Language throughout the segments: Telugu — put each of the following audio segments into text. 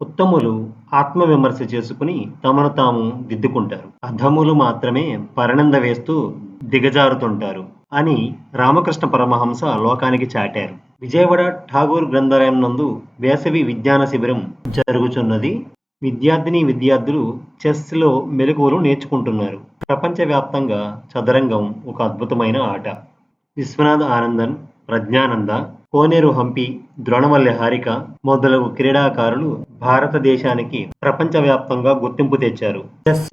ఉత్తములు ఆత్మవిమర్శ చేసుకుని తమను తాము దిద్దుకుంటారు. అధములు మాత్రమే పరనింద వేస్తూ దిగజారుతుంటారు అని రామకృష్ణ పరమహంస లోకానికి చాటారు. విజయవాడ ఠాగూర్ గ్రంథాలయం నందు వేసవి విజ్ఞాన శిబిరం జరుగుచున్నది. విద్యార్థులు చెస్లో మెలకువలు నేర్చుకుంటున్నారు. ప్రపంచవ్యాప్తంగా చదరంగం ఒక అద్భుతమైన ఆట. విశ్వనాథ్ ఆనందన్, ప్రజ్ఞానంద, కోనేరు హంపి, ద్రోణవల్లి హారిక మొదలగు క్రీడాకారులు భారతదేశానికి ప్రపంచవ్యాప్తంగా గుర్తింపు తెచ్చారు. చెస్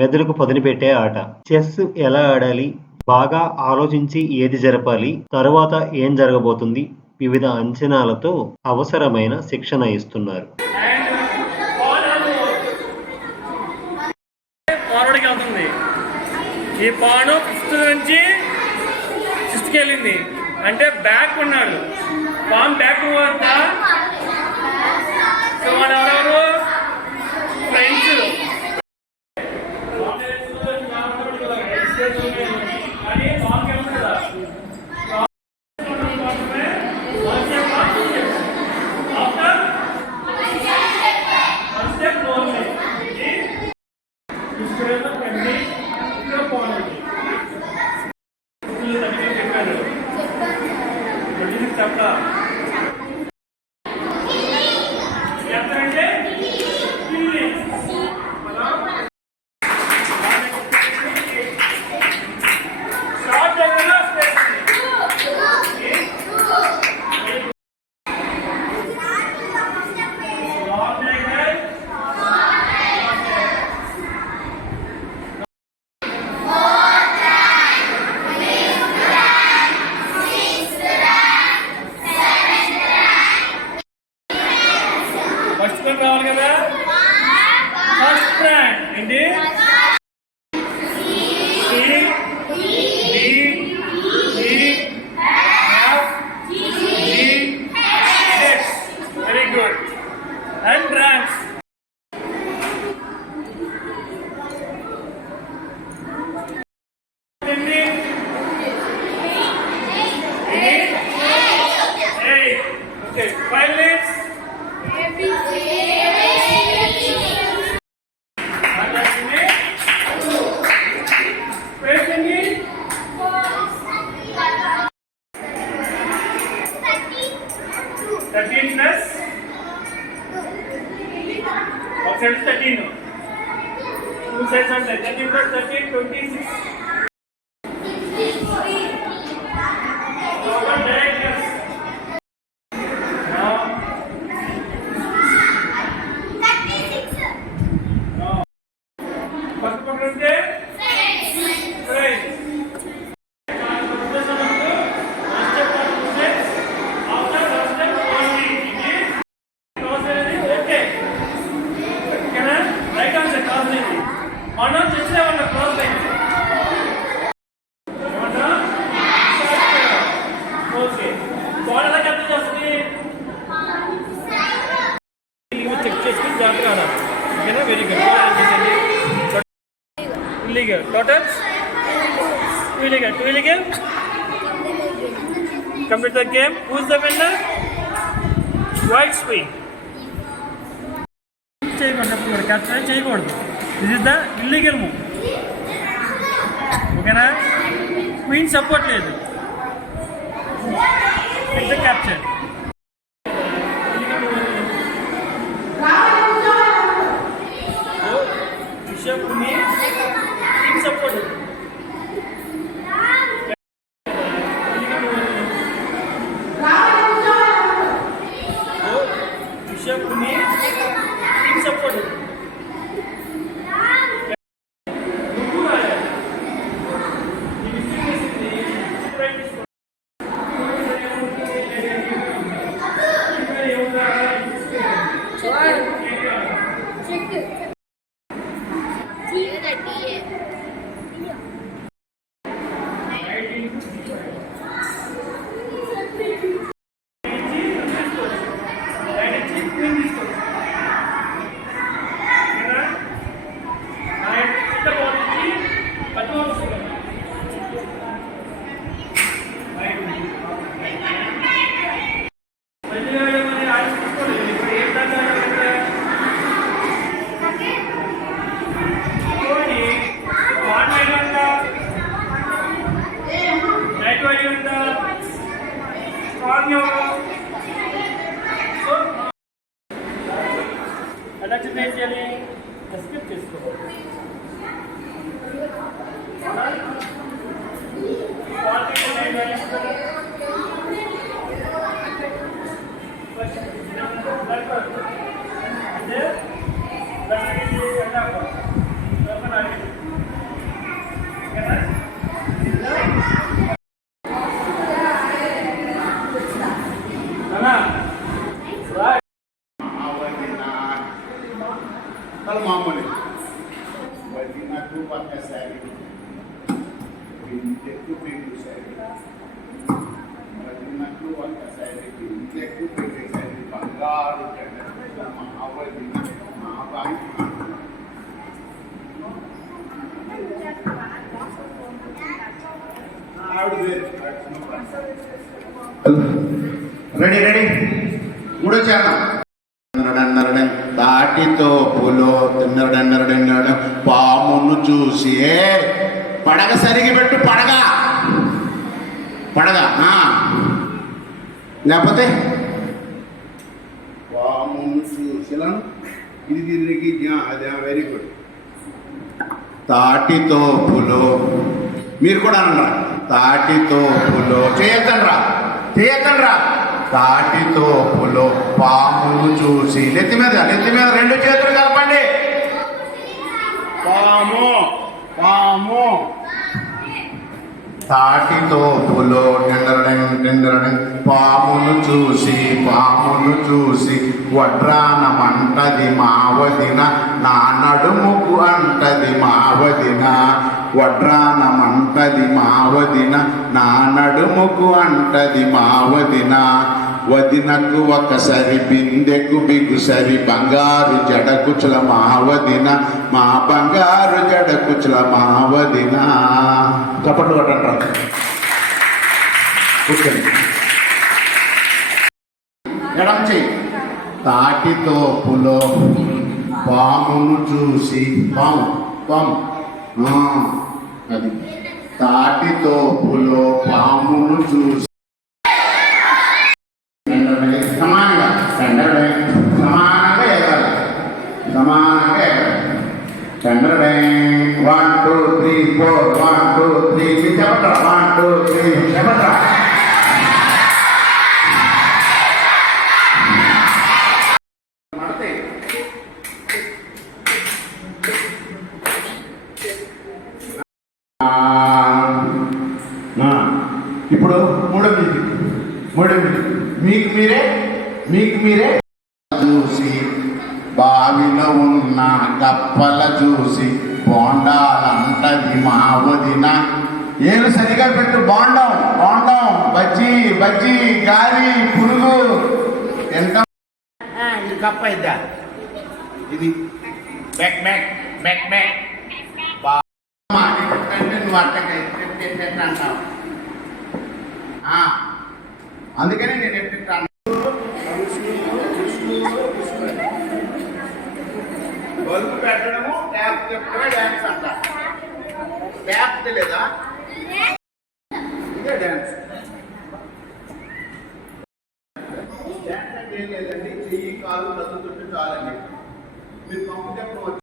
మెదడుకు పదును పెట్టే ఆట. చెస్ ఎలా ఆడాలి, బాగా ఆలోచించి ఏది జరపాలి, తరువాత ఏం జరగబోతుంది, వివిధ అంచనాలతో అవసరమైన శిక్షణ ఇస్తున్నారు. ఈ పాను 5th నుంచి 6th వెళ్ళింది అంటే బ్యాక్ ఉన్నాడు. పాన్ బ్యాక్ వద్దా ఎవరెవరు ఫ్రెండ్స్ రావాలి కదా. ఫస్ట్ బ్రాండ్ ఏంటి? Very good. And brands okay 5 minutes. Plus outside is 13. Two sides are 13 plus 13, 26. First one is there. Friends. Very good. Illegal. Totals? Illegal. Two illegal? Complete the game. Who is the winner? White screen. Capture చేయకూడదు. This is the illegal move. ఓకేనా? Queen support లేదు. Take the capture. Queen support. Queen support. నచ్చితే ఏం చేయాలి? స్కిప్ చేసుకోవాలి. Kalau mamu ni, bagi aku pakai saya, bintik tu bintik saya, bagi aku pakai saya, bintik tu bintik saya, banggar kerana sama awal bintik, apa ini? Ready, mudah cakap. తాటితో పులో తిన్నడన్నరడన్నాడు పామును చూసి పడగ సరిగి పెట్టు పడగ లేకపోతే పామును చూసి ఇది తిరిగి అదే వెరీ గుడ్ తాటితో పులో మీరు కూడా అనరా తాటితో పులో చేయొద్దండ్రా తాటితో పులో పామును చూసి నెత్తి మీద రెండు చేతులు కలపండి పాము తాటితో పులో టెండరడెంగ్ పామును చూసి వడ్రానమంటది మావదిన నా నడుముకు అంటది మావదిన వడ్రానమంటది మావదిన నా నడుముకు అంటది మావదిన వదినకు ఒకసారి బిందెకు బిగుసరి బంగారు జడకుచుల మావదిన మా బంగారు జడకుచుల మావదిన చప్పట్లు కొట్టండి కూర్చోండి ఎడం చెయ్యి తాటితో పులో పామును చూసి పాము అది తాటితో పులో పామును చూసి సమానంగా ఎగాలి 1 2 3 4 1 2 3 చెప్పండి 1 2 3 చెప్పండి ఇప్పుడు మూడో మీకు మీరే చూసి బావిలో ఉన్న కప్పల చూసి బోండాలంటది మావదిన ఏలు సరిగా పెట్టు బోండం బజ్జీ గాలి పురుగు ఎంత ఇది కప్ప ఇద్దా ఇది బ్యాక్ నువ్వు అట్టకాయ అంటావు అందుకనే నేను ఎట్టింటాను బల్బు పెట్టడము ట్యాప్ తిప్పడమే డ్యాన్స్ అంట ట్యాప్ తెలియదా ఇదే డ్యాన్స్ డ్యాన్స్ అంటే ఏం లేదండి చెయ్యి కాలు కదులుతుంటే చాలండి మీరు పంపు చెప్పడం